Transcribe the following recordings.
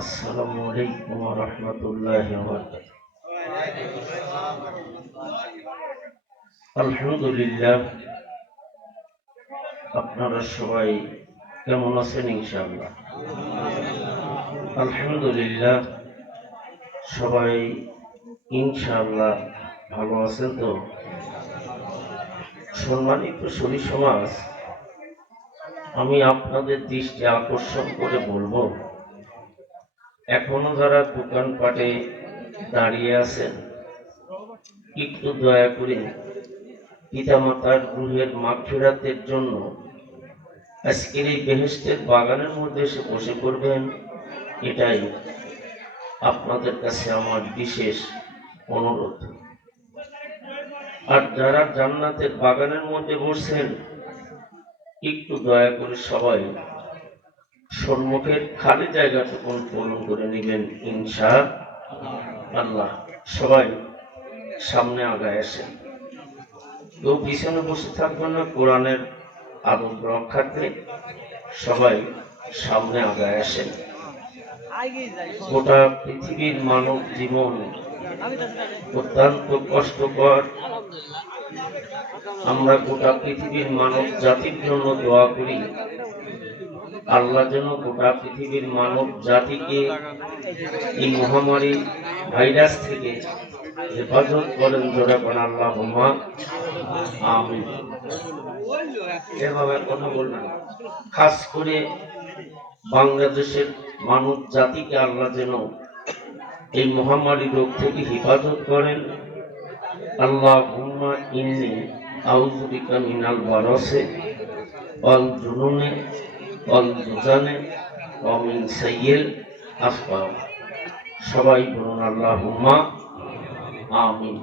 আসসালামু আলাইকুম ওয়া রাহমাতুল্লাহি ওয়া বারাকাতুহু। আলহামদুলিল্লাহ, আপনারা সবাই কেমন আছেন? ইনশাআল্লাহ আলহামদুলিল্লাহ, সবাই ইনশাআল্লাহ ভালো আছেন তো? সম্মানিত সুধী সমাজ, আমি আপনাদের দৃষ্টি আকর্ষণ করে বলবো, এখনো যারা দোকানপাটে দাঁড়িয়ে আছেন, একটু দয়া করে পিতামাতার রুহের মাগফিরাতের জন্য আজকের এই বেহেশতের বাগানের মধ্যে এসে বসে পড়বেন। এটাই আপনাদের কাছে আমার বিশেষ অনুরোধ। আর যারা জান্নাতের বাগানের মধ্যে বসছেন, একটু দয়া করে সবাই সম্মুখের খালি জায়গাটুকু পূরণ করে নেবেন ইনশাআল্লাহ। সবাই সামনে আগায় আসেন, কেউ পিছনে বসে থাকবেন না। কোরআনের আদব রক্ষার্থে সবাই সামনে আগায় আসেন। গোটা পৃথিবীর মানব জীবন অত্যন্ত কষ্টকর। আমরা গোটা পৃথিবীর মানব জাতির জন্য দোয়া করি, আল্লাহ যেন গোটা পৃথিবীর মানব জাতিকে এই মহামারী ভাইরাস থেকে হেফাজত করেন। জোরে কোন আল্লাহুম্মা আমিন। এভাবে কথা বলবেন। খাস করে বাংলাদেশের মানব জাতিকে আল্লাহ যেন এই মহামারী রোগ থেকে হেফাজত করেন। আল্লাহুম্মা ইন্নী আউযু বিকা মিনাল বারাসি ওয়াল জুনুনি ওয়াল জুজানি ওয়া মিন সাইয়্যিল আসকাম। সবাই বলুন আল্লাহুম্মা আমিন।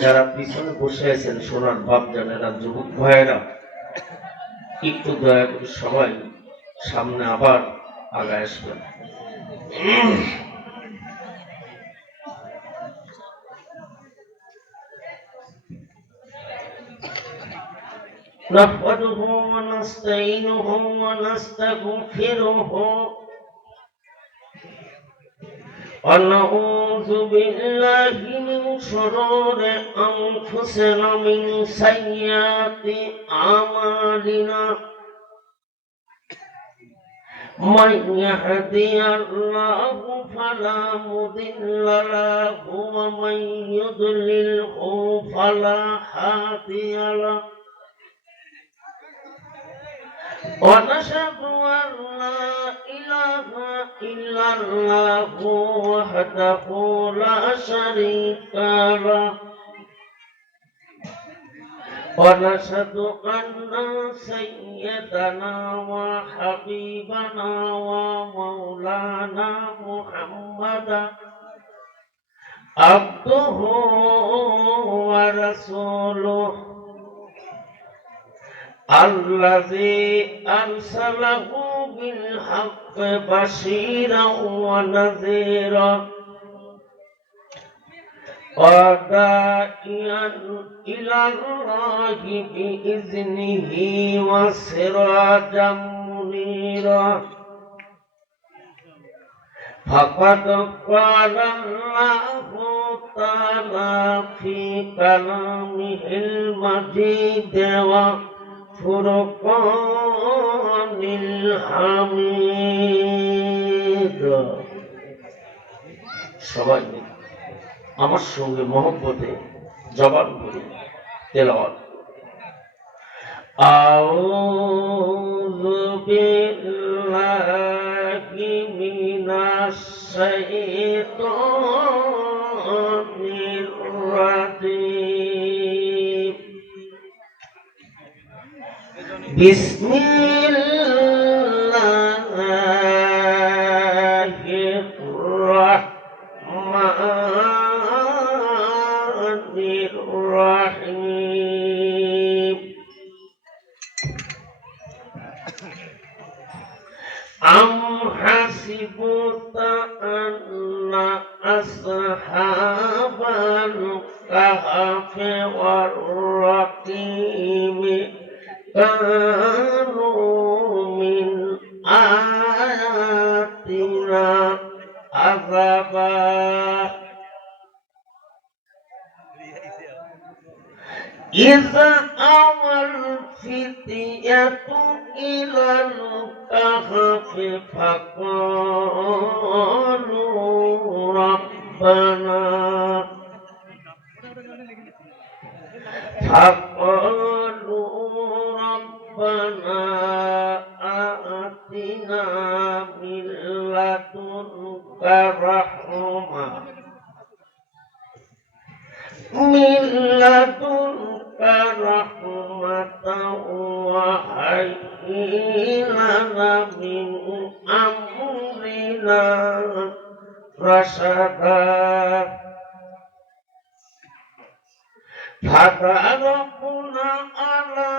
যারা পিছনে বসে আছেন, সোনার বাপ জানেরা, যুবক ভাইয়েরা, একটু দয়া করে সবাই সামনে আবার আগায় আসবেন। نحمده ونستعينه ونستغفره ونعوذ بالله من شرور أنفسنا من سيئات أعمالنا من يهدي الله فلا مضل له ومن يضلله فلا هادي له ونشهد أن لا إله إلا الله وحده لا شريك له ونشهد أن سيدنا وحبيبنا ومولانا محمدا عبده ورسوله الذي أرسله بالحق بشيرا ونذيرا وداعيا إلى الله بإذنه وسراجا منيرا فقد قال الله تعالى في كلامه المجيد وفرقان الحميد। সবাই আমার সঙ্গে মহব্বতে জবান করে তেলাওয়াত। আউযু বিল্লাহি মিনাশ শাইতানির রাজিম। বিসমিল্লাহির রাহমানির রাহিম। আম হাসিবতা আন্না আসহাবাল কাহফি ওয়ার রাকিম كانوا إذا أوى الفتية إلى الكهف فقالوا ربنا آتنا من لدنك رحمة وهيئ لنا من أمرنا رشدا فضربنا على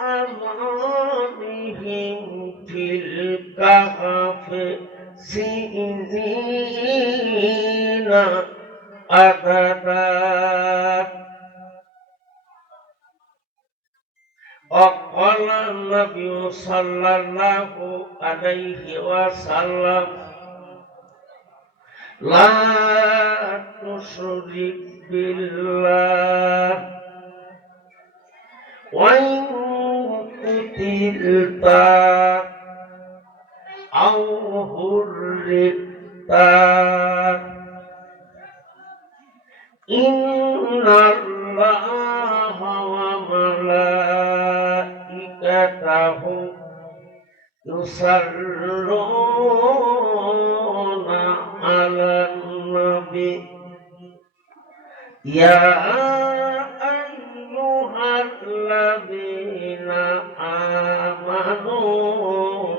آذانهم في الكهف سنين عددا وقال النبي صلى الله عليه وسلم لا تشرك بالله وإن قتلت أو هرقت إن الله وملائكته يصلون على النبي يا أيها الذين آمنوا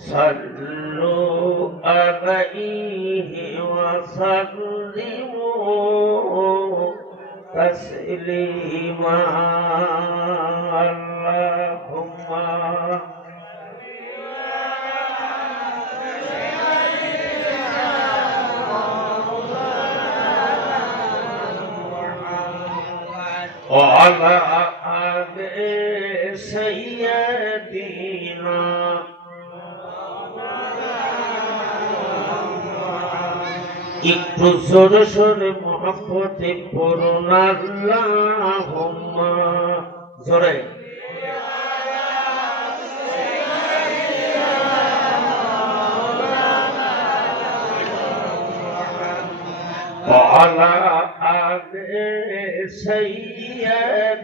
صلوا عليه وسلموا تسليما اللهم وعلى آل سيدنا একটু জোরে জোরে মহব্বতে পড়ুন আল্লাহুম্মা জোরে وعلى آل سيدنا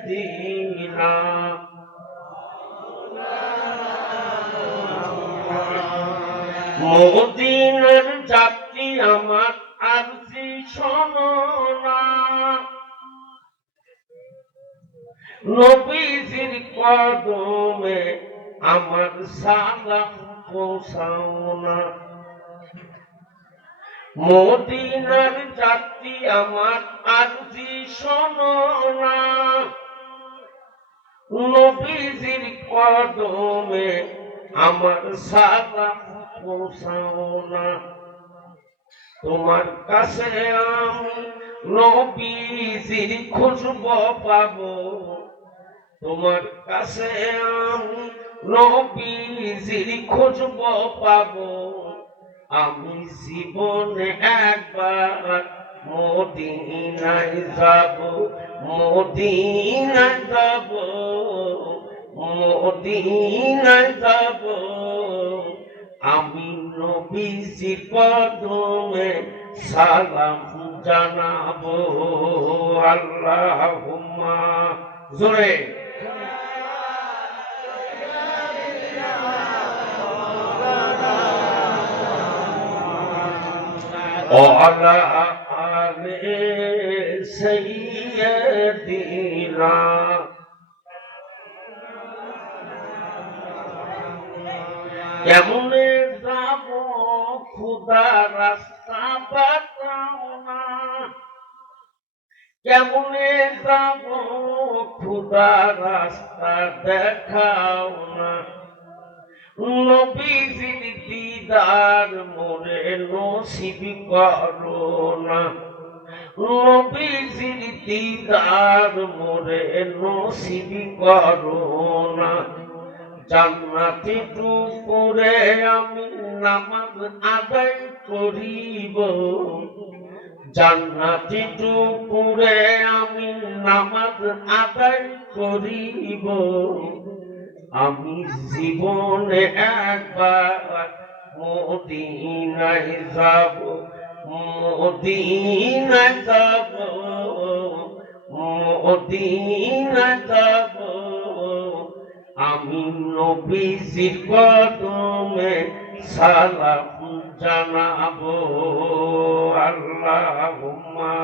মদিনার যাত্রী আমার আরজি শোনো না নবীজির কদমে আমার সালাম পৌঁছাও না মদিনার যাত্রী আমার আরজি শোনো না নবীজির কদমে আমার সালাম পৌঁছাও না তোমার কাছে আমি নবীজির খুশবু পাবো তোমার কাছে আমি নবীজির খুশবু পাবো আমি জীবনে একবার মদিনায় যাব মদিনায় যাব মদিনায় যাব আমি নবীজির কদমে সালাম জানাবো আল্লাহুম্মা জোরে وعلى آل سيدنا কেমনে যাব খুদা রাস্তা বাতাও না কেমনে যাব খুদা রাস্তা দেখাও না নবীজির দিদার মোরে নসিব করো না নবীজির দিদার মোরে নসিব করো না জান্নাতে দুপুরে আমি নামাজ আদায় করিব জান্নাতি দুপুরে আমি নামাজ আদায় করিব, আমি জীবনে একবার মদিনায় যাব, মদিনায় যাব, মদিনায় যাব, আমি নবীজির কদমে সালাম জানাবো। আল্লাহুম্মা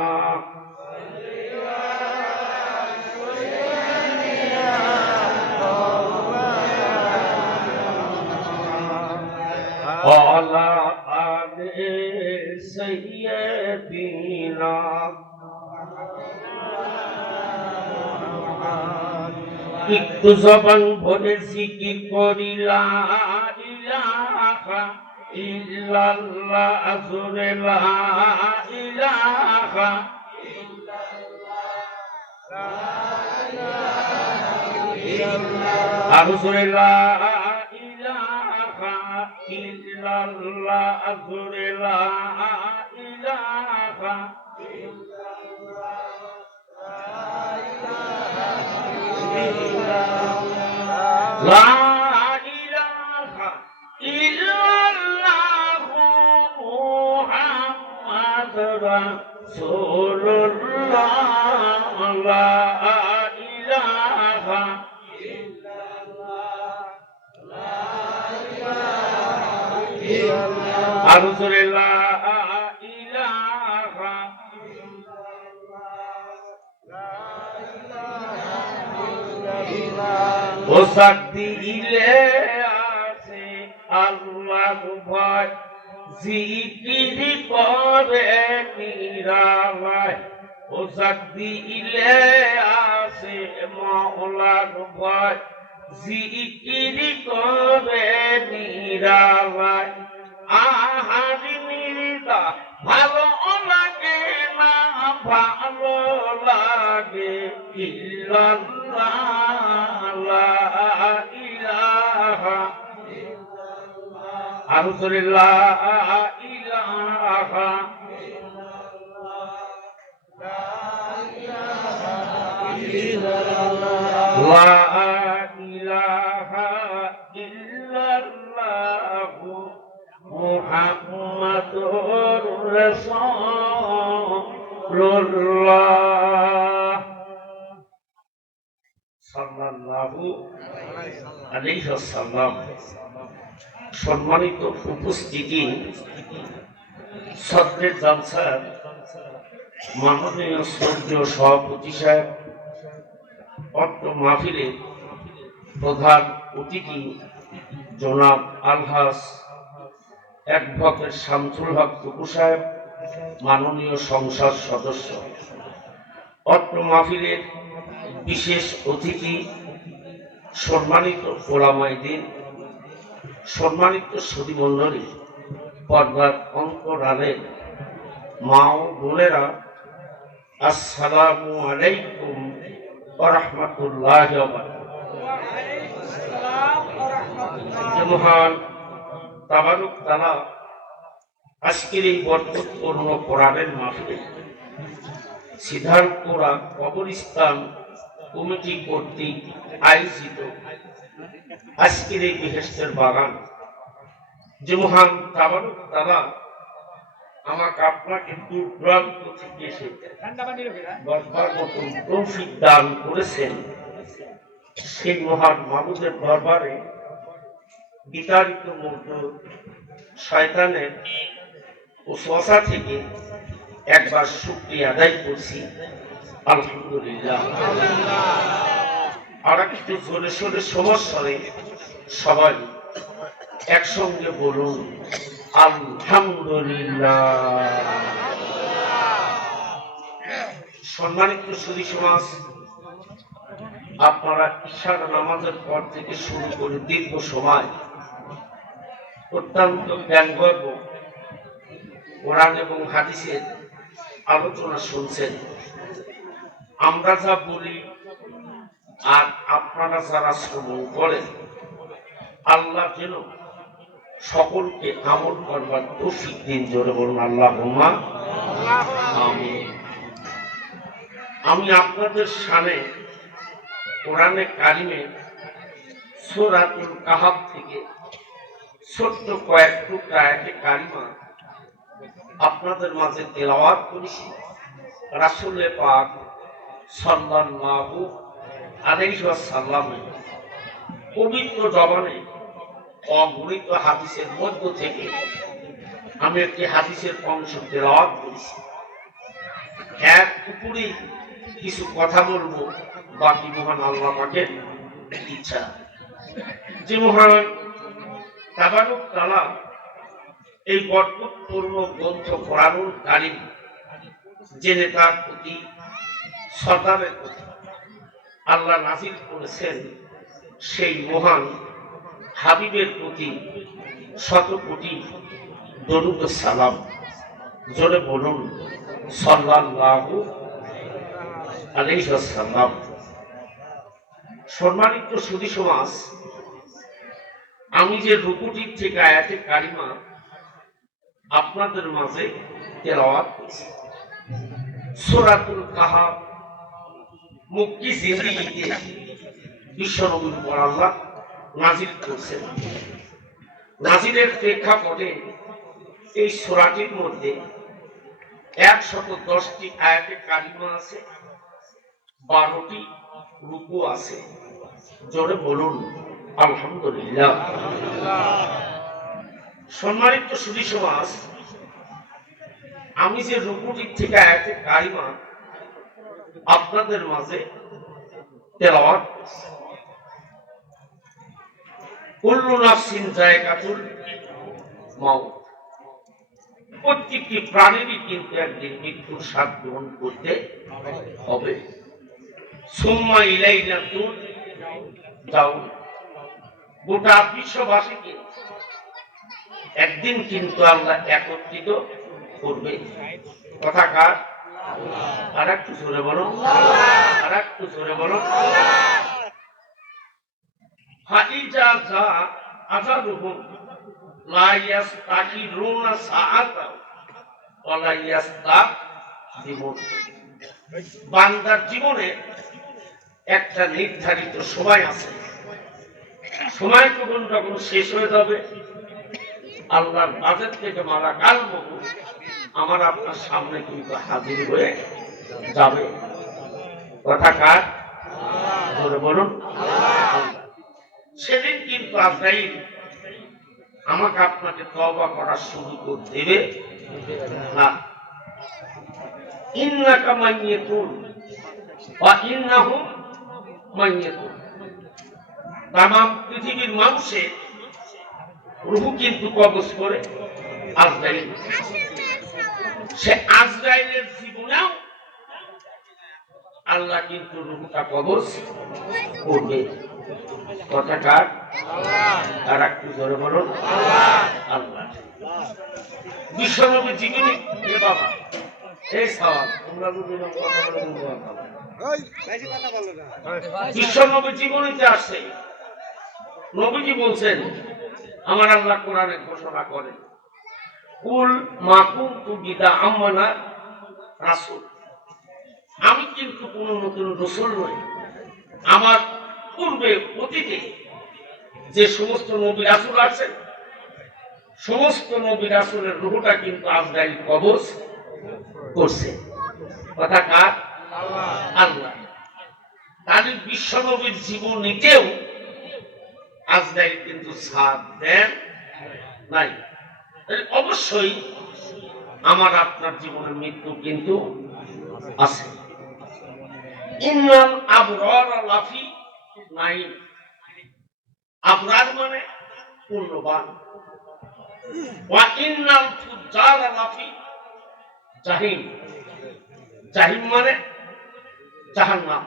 আলা আলে সাইয়্যিদিনা। একটু জবান ভরে জিকির করি লা ইলাহা ইল্লাল্লাহ, জোরে লা ইলাহা ইল্লাল্লাহ, আর জোরে লা ইলাহা ইল্লাল্লাহ, জোরে লা ইলাহা লা ইলাহা ইল্লাল্লাহ মুহাম্মাদুর রাসূলুল্লাহ, লা ইলাহা ইল্লাল্লাহ, আর জোরে লা ইলাহা ও শক্তি ইলে আছে আল্লাহর ভয়, জিকির করে নিরালায়। ও শক্তি ইলে আছে মাওলার ভয়, জিকির করে নিরালায়। আহারি নির্দা ভালো লাগে না, ভালো লাগে ইল্লাল্লাহ, লা ইলাহা ইল্লাল্লাহ, আর জোরে লা ইলাহা লা ইলাহা ইল্লাল্লাহ মুহাম্মাদুর রাসূলুল্লাহ সাল্লাল্লাহু আলাইহি ওয়াসাল্লাম। সম্মানিত উপস্থিতি, সদরের জালসার মাননীয় শ্রদ্ধেয় সভাপতি সাহেব, অত্র মাহফিলের প্রধান অতিথি জনাব আলহাজ অ্যাডভোকেট শামসুল হক টুকু সাহেব, মাননীয় সংসদ সদস্য, অত্র মাহফিলের বিশেষ অতিথি সম্মানিত ওলামায়ে দ্বীন, সম্মানিত সুধীমণ্ডলী, পর্দার অন্তরালে মা ও বোনেরা, আসসালামু আলাইকুম ওয়া রাহমাতুল্লাহি ওয়া বারাকাতুহু। মহান তাবারক তাআলা আজকের এই বরকতপূর্ণ কোরআনের মাহফিলে সিদ্ধারপুরা কবরস্থান কমিটি কর্তৃক আয়োজিত আজকের এই বেহেশতের বাগান, যে মহান তাবারক তাআলা আমাকে আপনাকে দূর দূরান্ত থেকে এসে বসবার মতন তৌফিক দান করেছেন, সেই মহান মাবুদের দরবারে বিতাড়িত মুক্ত শয়তানের ওয়াসওয়াসা থেকে একবার শুকরিয়া আদায় করছি, আলহামদুলিল্লাহ। আর একটু জোরে সোরে সমস্যারে সবাই একসঙ্গে বলুন আলহামদুলিল্লাহ। সম্মানিত সুধী সমাজ, আপনারা ঈশার নামাজের পর থেকে শুরু করে দীর্ঘ সময় অত্যন্ত জ্ঞানগর্ভ কোরআন এবং হাদিসের আলোচনা শুনছেন। আমরা যা বলি আর আপনারা যারা শ্রবণ করেন, আল্লাহ যেন সকলকে আমল করবার তৌফিক দিন। জোরে বলুন আল্লাহুম্মা। আমিন। আমি আপনাদের সামনে কোরআনে কারিমে সূরাতুল কাহাফ থেকে ছোট্ট কয়েক টুকরা আয়াতে কারিমা আপনাদের মাঝে তেলাওয়াত করেছি। রাসূল পাক সাল্লাল্লাহু আলাইহি ওয়াসাল্লামের পবিত্র জবানে অগণিত হাদিসের মধ্য থেকে আমি একটি হাদিসের অংশ তেলাওয়াত করেছি। এক উপরে কিছু কথা বলবো, বাকি মহান আল্লাহ পাকের ইচ্ছা। যে মহান তাবারক তাআলা এই বরকতপূর্ণ গ্রন্থ কোরআনুল কারীম জেনে তার প্রতি শ্রদ্ধার প্রতি আল্লাহ নাযিল করেছেন, সেই মহান হাবিবের প্রতি শত কোটি দরুদ ও সালাম। জোরে বলুন সাল্লাল্লাহু আলাইহি ওয়াসাল্লাম। সম্মানিত সুধী সমাজ, আমি যে রুকুটির থেকে আয়াতে কারিমা আপনাদের মাঝে তেলাওয়াত করেছি, সূরাতুল কাহাফ মক্কি জিবরিতে বিশ্বনবীর উপর আল্লাহ নাযিল করেছেন। নাযিলের প্রেক্ষাপটে এই সূরাটির মধ্যে 110টি আয়াতে কারিমা আছে, 12টি রুকু আছে। জোরে বলুন আলহামদুলিল্লাহ। সম্মানিত সুধী সমাজ, আমি যে রুকুটির থেকে আয়াতে কারিমা আপনাদের মাঝে তেলাওয়াত করছি, কুল্লু নাফসিন যায়কাতুল মাউত, প্রত্যেকটি প্রাণীরই কিন্তু একদিন মৃত্যুর স্বাদ গ্রহণ করতে হবে। সুম্মা ইলাইনা তুরজাউন, গোটা বিশ্ববাসীকে একদিন কিন্তু আল্লাহ একত্রিত করবে। কথা কার? আর একটু জোরে বলো, আর একটু জোরে বলো। ফাইজা যা আযালুহুম লা ইয়াস্তাকিরুনা সাআতা ওয়া লা ইয়াস্তাকদিমুন। বান্দার জীবনে একটা নির্ধারিত সময় আছে, সময় যখন শেষ হয়ে যাবে, আল্লাহর বাজেট থেকে মালাকাল মউত আমার আপনার সামনে কিন্তু হাজির হয়ে যাবে। কথা কার? জোরে বলুন। সেদিন কিন্তু আজরাইল আমাকে আপনাকে তওবা করার সুযোগ দেবে না। ইন্নাকা মাইয়াতুন ওয়া ইন্নাহুম মাইয়াতুন। তামাম পৃথিবীর মানুষের রূহ কিন্তু কবজ করে আজরাইল। সে আজরাইলের জীবনেও আল্লাহ কিন্তু রূহটা কবজ করবে। কথা কার? আর একটু জোরে বলুন আল্লাহ। বিশ্বনবী জীবনী এ বাবা এই সওয়াল তোমরা যদি কথা বলে বিশ্বনবী জীবনীতে আসছে, নবীজি বলছেন, আমার আল্লাহ কোরআনে ঘোষণা করেন, কুল মা কুনতু বিদআম ওয়ালা রাসূল, আমি কিন্তু কোন নতুন রাসূল নই। আমার পূর্বে অতীতে যে সমস্ত নবী রাসূল আছেন, সমস্ত নবী রাসূলের রূহটা কিন্তু আজরাইল কবজ করছে। কথা কার? আল্লাহ। তাহলে বিশ্বনবীর জীবনীতেও আজরাইল কিন্তু সাথ দেন নাই। অবশ্যই আমার আপনার জীবনের মৃত্যু কিন্তু আছে। ইন্নাল আবরার লাফি নাঈম, আবরার মানে পূর্ণবান। ওয়া ইন্নাল ফুজ্জার লাফি জাহিম, জাহিম মানে জাহান্নাম।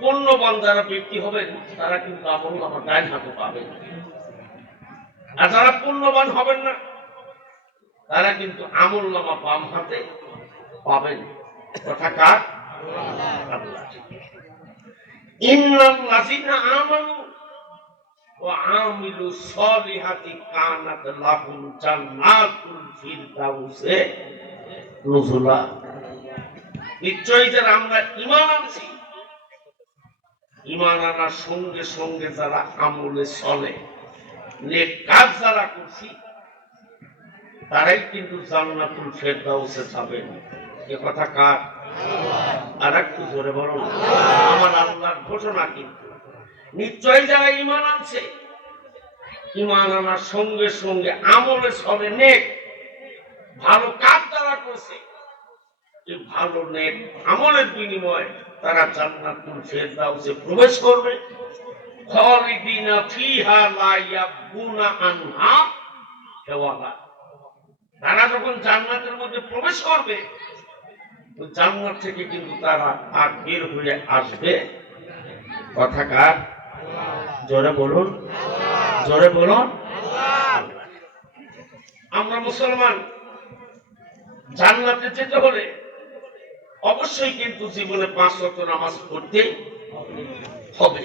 পূর্ণবান যারা ব্যক্তি হবেন তারা কিন্তু আমলনামা ডান হাতে পাবেন, আর যারা পূর্ণবান হবেন না তারা কিন্তু আমলনামা বাম হাতে পাবেন। কথা কার? আল্লাহ। ইন্নাল লাযিনা আমানু ওয়া আমিলুস সালিহাতি কানাত লাহুম জান্নাতুল ফিরদাউসে নজুলা। নিশ্চয়ই যারা আমরা ঈমান আনছি, ঈমান আনার সঙ্গে সঙ্গে যারা আমলে চলে, নেক কাজ যারা করছি, তারাই কিন্তু জান্নাতুল ফেরদাউসে যাবেন। এ কথা কার? আর একটু জোরে বলুন। আমার আল্লাহর ঘোষণা। কিন্তু নিশ্চয়ই যারা ঈমান আনছে, ঈমান আনার সঙ্গে সঙ্গে আমলে চলে, নেক ভালো কাজ যারা করছে, এই ভালো নেক আমলের বিনিময়ে তারা জান্নাতুল ফেরদাউসে প্রবেশ করবে। খালিদিনা ফিহা লা ইয়াবগুনা আনহা হিওয়ালা। তারা যখন জান্নাতের মধ্যে প্রবেশ করবে, তো জান্নাত থেকে কিন্তু তারা আর বের হয়ে আসবে। কথা কার? জোরে বলুন, জোরে বলুন। আমরা মুসলমান, জান্নাতে যেতে হলে অবশ্যই কিন্তু জীবনে 5 ওয়াক্ত নামাজ পড়তে হবে।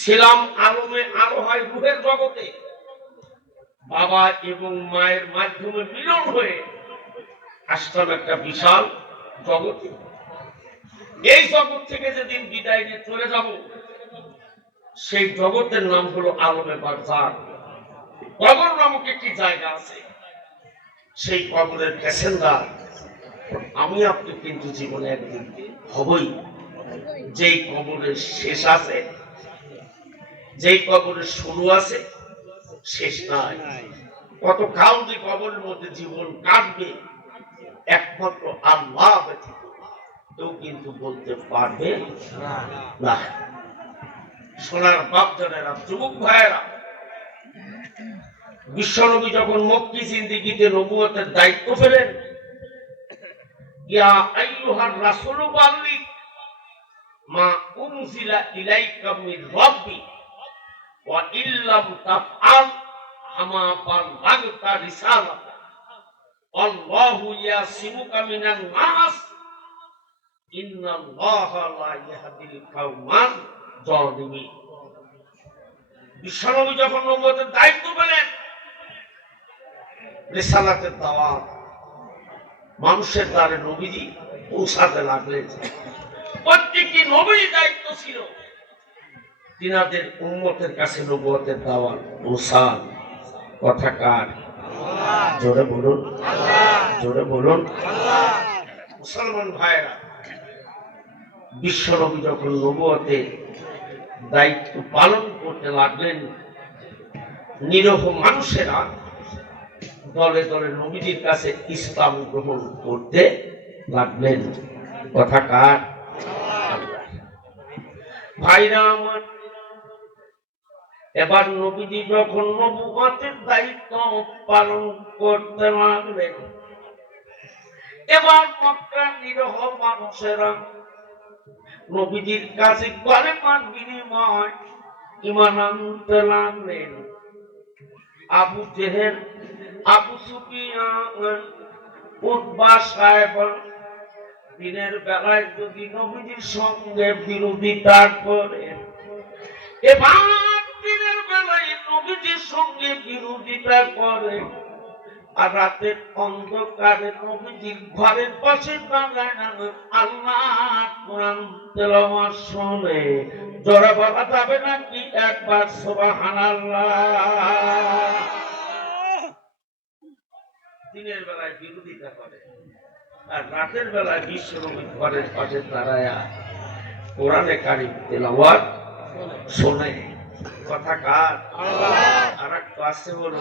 ছিলাম আলমে আলো হয় রূহের জগতে, বাবা এবং মায়ের মাধ্যমে মিলন হয়ে আসলাম একটা বিশাল জগতে। এই জগৎ থেকে যেদিন বিদায় নিয়ে চলে যাব, সেই জগতের নাম হলো আলমে বারজাখ। কবর নামক একটি জায়গা আছে। সেই কবরের প্যাসেঞ্জার আমি আপনি কিন্তু জীবনে একদিন হবই। যেই কবরের শেষ আছে, যেই কবরের শুরু আছে, শেষ নাই। কত কাল যে কবরের মধ্যে জীবন কাটবে, একমাত্র আল্লাহ ব্যতীত কেউ কিন্তু বলতে পারবে না। সোনার বাপজানেরা, যুবক ভাইয়েরা, বিশ্বনবী যখন মক্কি জিন্দেগিতে নবুয়তের দায়িত্ব পেলেন, ইয়া আইয়ুহার রাসূলু বাল্লিগ মা উনজিলা ইলাইকা মির রাব্বি ওয়া ইল্লাম তাফআল আমা বাল্লাগতা রিসালাতা আল্লাহু ইয়াসিমুকা মিনান নাস ইন্নাল্লাহা লা ইয়াহদিল কাওমান যালিমিন। বিশ্বনবী যখন নবুয়তের দায়িত্ব পেলেন, রিসালাতের দাওয়াত মানুষের দ্বারে নবীজি পৌঁছাতে লাগলেন। প্রত্যেকটি নবীর দায়িত্ব ছিল তিনাদের উম্মতের কাছে নবুয়তের দাওয়াত পৌঁছান। কথা কার? জোরে বলুন, জোরে বলুন। মুসলমান ভাইয়েরা, বিশ্বনবী যখন নবুয়তের দায়িত্ব পালন করতে লাগলেন, নিরহ মানুষেরা দলে দলে নবীজির কাছে ইসলাম গ্রহণ করতে লাগলেন। কথা কার? ভাইরা আমার, এবার নবীজি যখন নবুয়তের দায়িত্ব পালন করতে লাগলেন, এবার মক্কার নিরহ মানুষেরা নবীজির কাছে কালেমার বিনিময় ঈমান আনতে লাগলেন। আবু জেহেল, আবু সুফিয়ান, উতবা সাহেবা দিনের বেলায় যদি নবীজির সঙ্গে বিরোধিতা করে, এবার দিনের বেলায় নবীজির সঙ্গে বিরোধিতা করে, আর রাতের অন্ধকারে নবীজির ঘরের পাশে দাঁড়ায় আল্লাহর কোরআন তেলাওয়াত শুনে, জোরে বলা যাবে নাকি একবার সুবহানাল্লাহ? দিনের বেলায় বিরোধিতা করে, আর রাতের বেলায় বিশ্বনবীর ঘরের পাশে দাঁড়ায়া কোরআনে কারীম তেলাওয়াত শোনে। কথা কার? আর একটু আসছে বলো,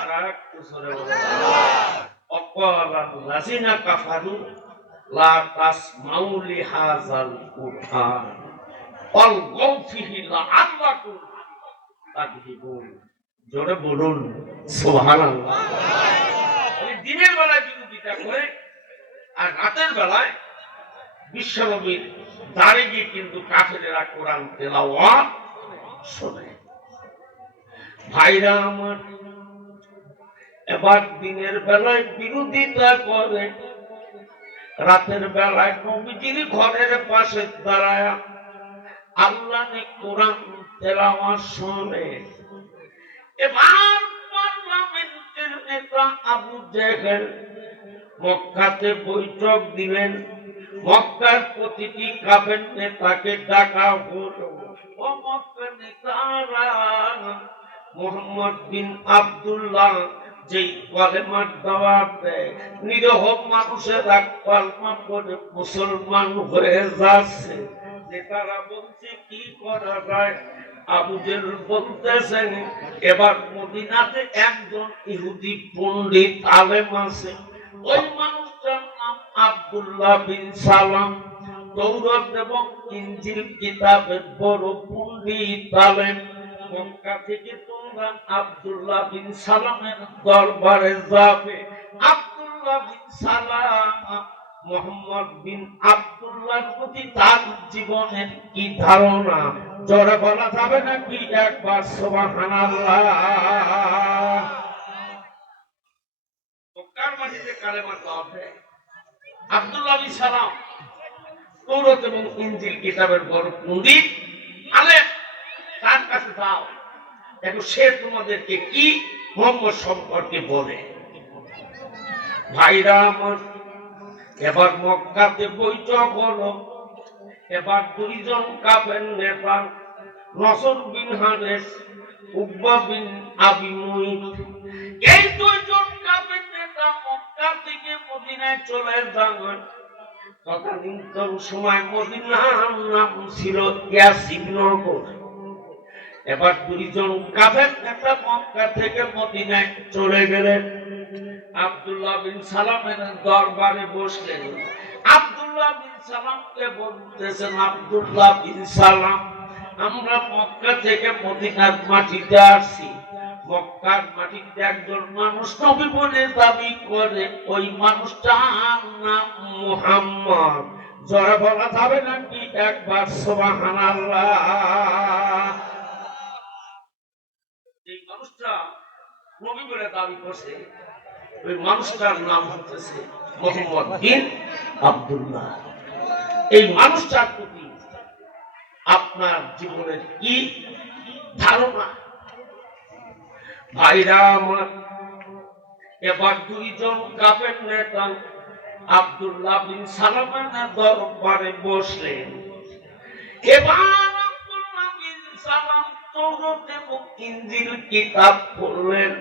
আর একটু জোরে বলো। অকালাল্লাযিনা কাফারু লা তাসমাউ লিহাযাল কুরআন ওয়ালগাউ ফিহি লাআল্লাকুম তাগলিবুন। জোরে বলুন সুবহানাল্লাহ। দিনের বেলায় বিরোধিতা করে, আর রাতের বেলায় বিশ্বনবীর দাঁড়ে গিয়ে কিন্তু কাফেরেরা কোরআন তেলাওয়াত শোনে। ভাইরা আমার, এবার দিনের বেলায় বিরোধিতা করে, রাতের বেলায় নবীজির ঘরের পাশে দাঁড়ায় আল্লাহর কোরআন তেলাওয়াত শোনে। এবার পার্লামেন্টের নেতা আবু জেহেল মক্কাতে বৈঠক দিলেন। মক্কার প্রতিটি কাফের নেতাকে ডাকা হলো। ও মক্কার নেতারা, মুহাম্মদ বিন আব্দুল্লাহ যেই কলেমার দাওয়াত দেয়, নিরীহ মানুষেরা কলমা পড়ে মুসলমান হয়ে যাচ্ছে। নেতারা বলছে কি করা যায়? আবু জেহেল বলতেছেন, এবার মদিনাতে একজন ইহুদি পণ্ডিত আলেম আছে, ওই মানুষটার নাম আব্দুল্লাহ বিন সালাম। তৌরাত এবং ইনজিল কিতাবের বড় পণ্ডিত আলেম। মক্কা থেকে তোমরা আব্দুল্লাহ বিন সালামের দরবারে যাবে। আব্দুল্লাহ বিন সালাম মুহাম্মদ বিন আব্দুল্লাহর প্রতি তার জীবনের কি ধারণা জোরে বলা যাবে নাকি? একবার সুবহানাল্লাহ। মক্কার মাটিতে কালেমার দাওয়াত দেয় আব্দুল্লাহ বিন সালাম, তৌরাত এবং ইনজিল কিতাবের বড় পণ্ডিত আলেম। তার কাছে যাও, দেখো সে তোমাদেরকে কি মুহাম্মদ সম্পর্কে বলে। ভাইরা আমার, এবার মক্কাতে বৈঠক হলো। এবার দুইজন কাফের নেতা, নসর বিন হারেস, উকবা বিন আবি মুইত, এই দুইজন কাফের নেতা মক্কা থেকে মদিনায় চলে যান। তদানীন্তন সময় মদিনার নাম ছিল ইয়াসিনগর। এবার দুইজন কাফের নেতা মক্কা থেকে মদিনায় চলে গেলেন। আব্দুল্লাহ বিন সালামের দরবারে বসলেন। আব্দুল্লাহ বিন সালামকে বলতেছেন, আব্দুল্লাহ বিন সালাম, আমরা মক্কা থেকে মদিনার মাটিতে আসছি। মক্কার মাটিতে একজন মানুষ নবী বলে দাবি করে, ওই মানুষটার নাম মুহাম্মদ। জোরে বলা যাবে নাকি? একবার সুবহানাল্লাহ। এই মানুষটা নবী বলে দাবি করছে, ওই মানুষটার নাম হচ্ছে মুহাম্মদ বিন আব্দুল্লাহ। এই মানুষটার প্রতি আপনার জীবনের কি ধারণা? ভাইরা আমার, এবার দুইজন কাফের নেতা আব্দুল্লাহ বিন সালামের দরবারে বসলেন। এবার আব্দুল্লাহ বিন সালাম তৌরাত এবং ইনজিল কিতাব পড়লেন।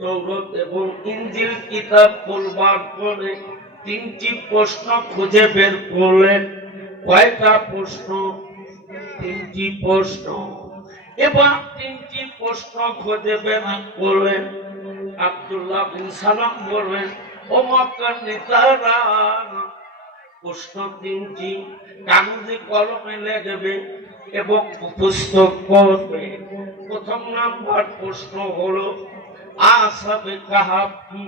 তৌরাত এবং ইনজিল কিতাব পড়বার পরে তিনটি প্রশ্ন খুঁজে বের করলেন। কয়টা প্রশ্ন? তিনটি প্রশ্ন। এবার তিনটি প্রশ্ন খুঁজে বের করলেন। আব্দুল্লাহ বিন সালাম বললেন, ও মক্কার নেতারা, প্রশ্ন তিনটি কাগজে কলমে লিখবে এবং পুস্তক করবে। প্রথম নাম্বার প্রশ্ন হলো আসহাবে কাহাফ কি?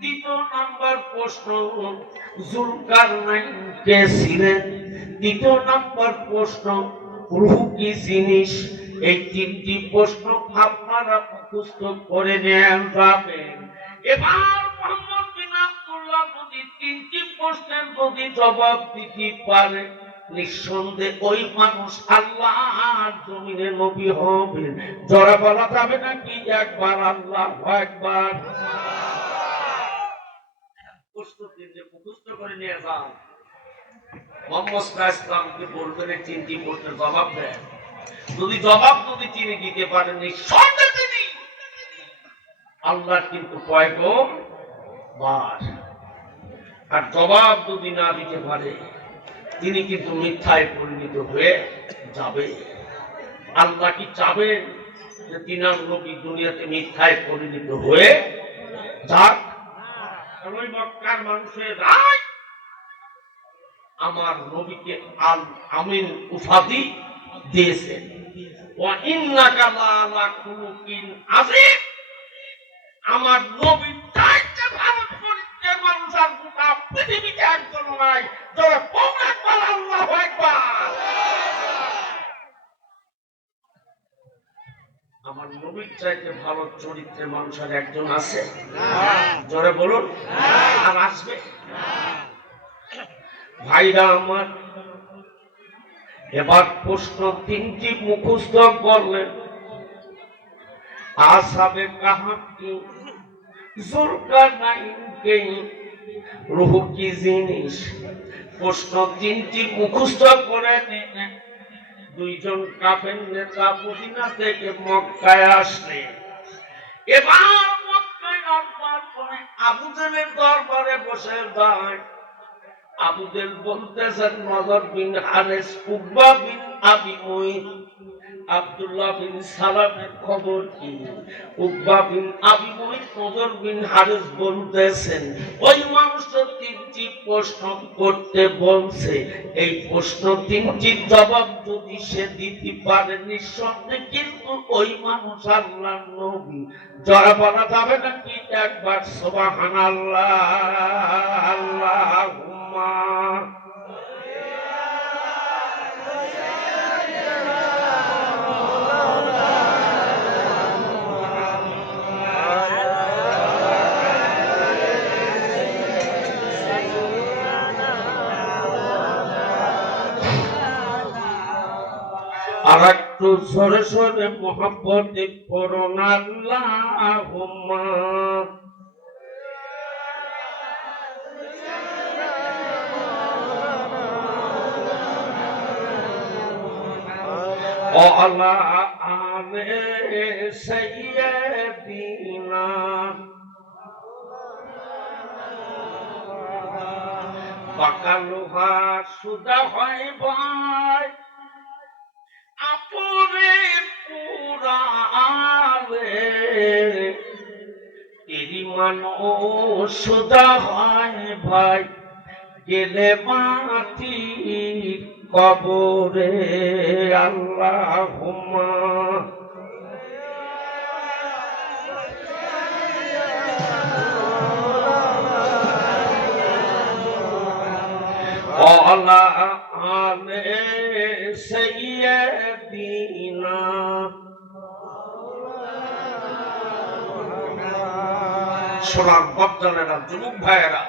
দ্বিতীয় নাম্বার প্রশ্ন যুলকারনাইন কে ছিলেন? তৃতীয় নাম্বার প্রশ্ন রূহ কি জিনিস? এই তিনটি প্রশ্ন আপনারা মুখস্থ করে নেন যাবেন। এবার মুহাম্মদ বিন আব্দুল্লাহ যদি তিনটি প্রশ্নের যদি জবাব দিতে পারে, নিঃসন্দেহে ওই মানুষ আল্লাহর জমিনে নবী হবে। জোরে বলা যাবে নাকি? একবার আল্লাহু আকবার। মুখস্থ করে নিয়ে যান। মুহাম্মদ সাল্লাল্লাহু আলাইহি ওয়াসাল্লামকে বলবেন তিনটি প্রশ্নের জবাব দেন। যদি জবাব তিনি দিতে পারেন, নিঃসন্দেহে তিনি আল্লাহ কিন্তু পয়গম্বর। আর জবাব যদি না দিতে পারে, তিনি কিন্তু মিথ্যায় পরিণত হয়ে যাবে। আল্লাহ কি চাবেন যে তিনার নবী দুনিয়াতে মিথ্যায় পরিণত হয়ে যাক? ওই মক্কার মানুষের রায় আমার নবীকে আল আমিন উপাধি দিয়েছেন। ওয়া ইন্নাকা লাআলা খুলুকিন আযীম। আমার নবীর চাইতে ভালো চরিত্রের মানুষ আর গোটা পৃথিবীতে একজন নাই। যারা পৌঁছান বলে আল্লাহু আকবার। আমার নবীর চাইতে ভালো চরিত্রের মানুষ আর একজন আছে? জোরে বলুন। আর আসবে? ভাইরা আমার, এবার প্রশ্ন তিনটি মুখস্থ করলেন। আসহাবে কাহাফ কি? যুলকারনাইন কে? রূহ কি জিনিস? প্রশ্ন তিনটি মুখস্থ করে নিন। দুইজন কাফের নেতা মদিনা থেকে মক্কায় আসলে, এবার মক্কায় আসবার পরে আবু জেহেলের দরবারে বসে যায়। আবু জেহেল বলতেছেন, নজর বিন হারেস, উকবা বিন আবি মুইত, আব্দুল্লাহ বিন সালামের খবর কি? উকবা বিন আবি মুইত, নজর বিন হারেস বলতেছেন, ওই মানুষটা তিনটি প্রশ্ন করতে বলছে, এই প্রশ্ন তিনটির জবাব যদি সে দিতে পারে নিঃসন্দেহে কিন্তু ওই মানুষ আল্লাহর নবী। যারা বলা যাবে নাকি একবার সুবহানাল্লাহ, আল্লাহুম্মা। আর একটু সরে সরে মোহাম্মতে পড়ুন, আল্লাহুম্মা। ওয়ালা আলে সাইয়্যিদিনা। বাকালুহা সুদা হয় ভাই, আপরে পুরালে তেরি মানুষ সুদা হয় ভাই, গেলে মাটি কবরে। আল্লাহুম্মা। ওয়ালা আলে সাইয়্যিদিনা। সোনার বদলেরা, যুবক ভাইয়েরা,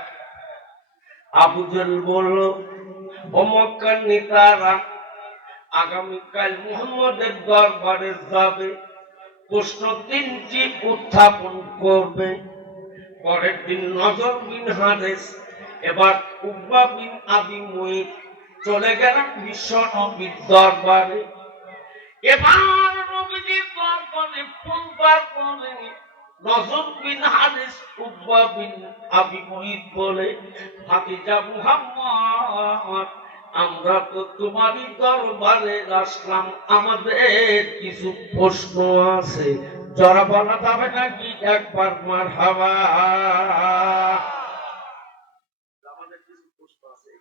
আবু জেহেল বলল, ও মক্কার নেতারা, আগামীকাল মুহাম্মদের দরবারে যাবে, প্রশ্ন তিনটি উত্থাপন করবে। পরের দিন নজর বিন হারেস এবার উকবা বিন আবি মুইত চলে গেলেন বিশ্ব নবীর দরবারে। এবার নবীজির দরবারে পৌঁছবার পরে নজর বিন হারেস উকবা বিন আবি মুইত বলে, ভাতিজা মুহাম্মদ, আমরা তো তোমারই দরবারে আসলাম, আমাদের কিছু প্রশ্ন আছে, যারা বলা যাবে নাকি একবার মারহাবা? আমাদের কিছু প্রশ্ন আছে।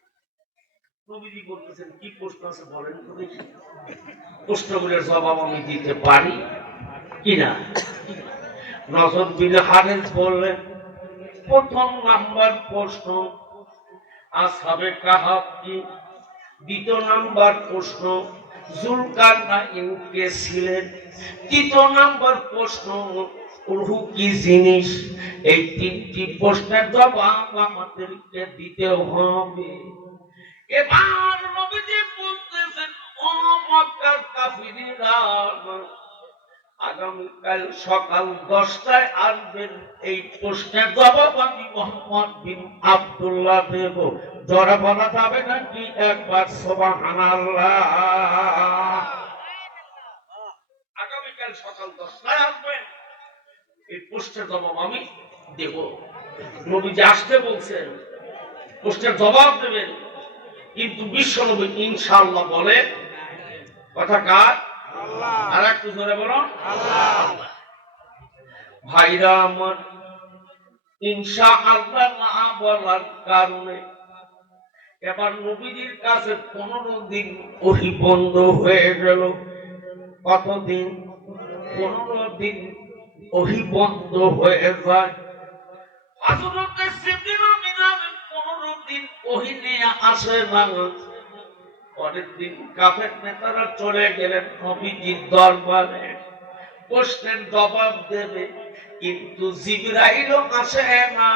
নবীজি বলতেছেন, কি প্রশ্ন আছে বলেন তো দেখি, প্রশ্নগুলোর জবাব আমি দিতে পারি কিনা। নজর বিন হারেস বললেন, প্রথম নাম্বার প্রশ্ন আসহাবে কাহাফ কি? দ্বিতীয় নাম্বার প্রশ্ন জুলকারনাইন কে ছিলেন? তৃতীয় নাম্বার প্রশ্ন রূহ কি জিনিস? এই তিনটি প্রশ্নের জবাব আমাদেরকে দিতে হবে। এবার নবীজি বলতেছেন, ও মক্কার কাফিররা, আগামীকাল সকাল 10টায় আসবেন, এই প্রশ্নের জবাব আমি মোহাম্মদ বিন আব্দুল্লাহ দেব, যারা বলা যাবে নাকি একবার সুবহানাল্লাহ। আগামীকাল সকাল 10টায় আসবেন, এই প্রশ্নের জবাব আমি দেব। নবীজি আসতে বলছেন, প্রশ্নের জবাব দেবেন, কিন্তু বিশ্ব নবী ইনশাআল্লাহ বলে, কথা কার? আল্লাহ। আর একটু জোরে বলো, আল্লাহ। ভাইরা আমার, ইনশাআল্লাহ না বলার কারণে এবার নবীজির কাছে 15 দিন ওহী বন্ধ হয়ে গেল। কতদিন? 15 দিন ওহী বন্ধ হয়ে যায়। হযরত সিদ্দিক মিনার 15 দিন ওহী নিয়ে আসে না। পরের দিন কাফের নেতারা চলে গেলেন নবীজির দরবারে, প্রশ্নের জবাব দেবে, কিন্তু জিবরাইলও আসে না,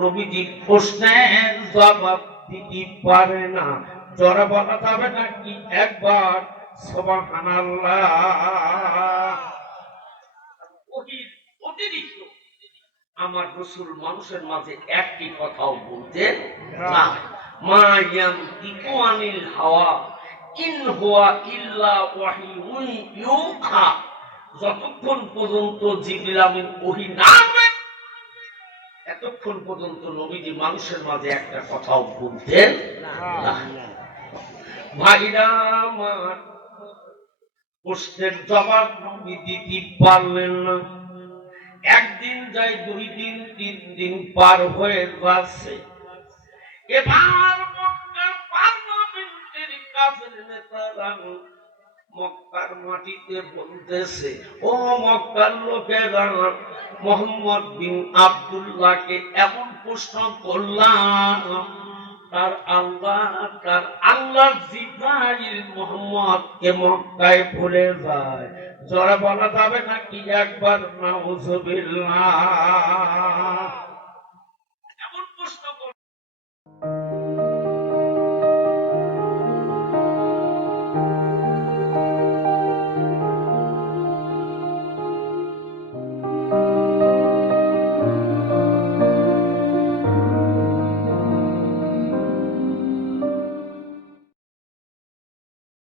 নবীজির প্রশ্নের জবাব দিতে পারে না। যারা বলা যাবে নাকি একবার সুবহানাল্লাহ। অতিরিক্ত আমার রাসূল মানুষের মাঝে একটি কথাও বলতেন না। মা ইয়ানতিকু আনিল হাওয়া ইন হুয়া ইল্লা ওয়াহিয়ুন ইউহা। যতক্ষণ পর্যন্ত জিবরিল আমিন ওহী না আনবেন এতক্ষণ পর্যন্ত নবীজি মানুষের মাঝে একটা কথাও বলতেন না। ভাইরা আমার, প্রশ্নের জবাব নবী দিতে পারলেন না। একদিন যাই, 2 দিন, 3 দিন পার হয়ে যাচ্ছে। এবার মক্কার পার্লামেন্টের কাফের নেতারা মক্কার মাটিতে বলতেছে, ও মক্কার লোকেরা, মোহাম্মদ বিন আব্দুল্লাহকে এমন প্রশ্ন করলাম, তার আল্লাহ জিবরাইল মোহাম্মদকে মক্কায় ভুলে যায়। জোরে বলা যাবে নাকি একবার নাউজুবিল্লাহ?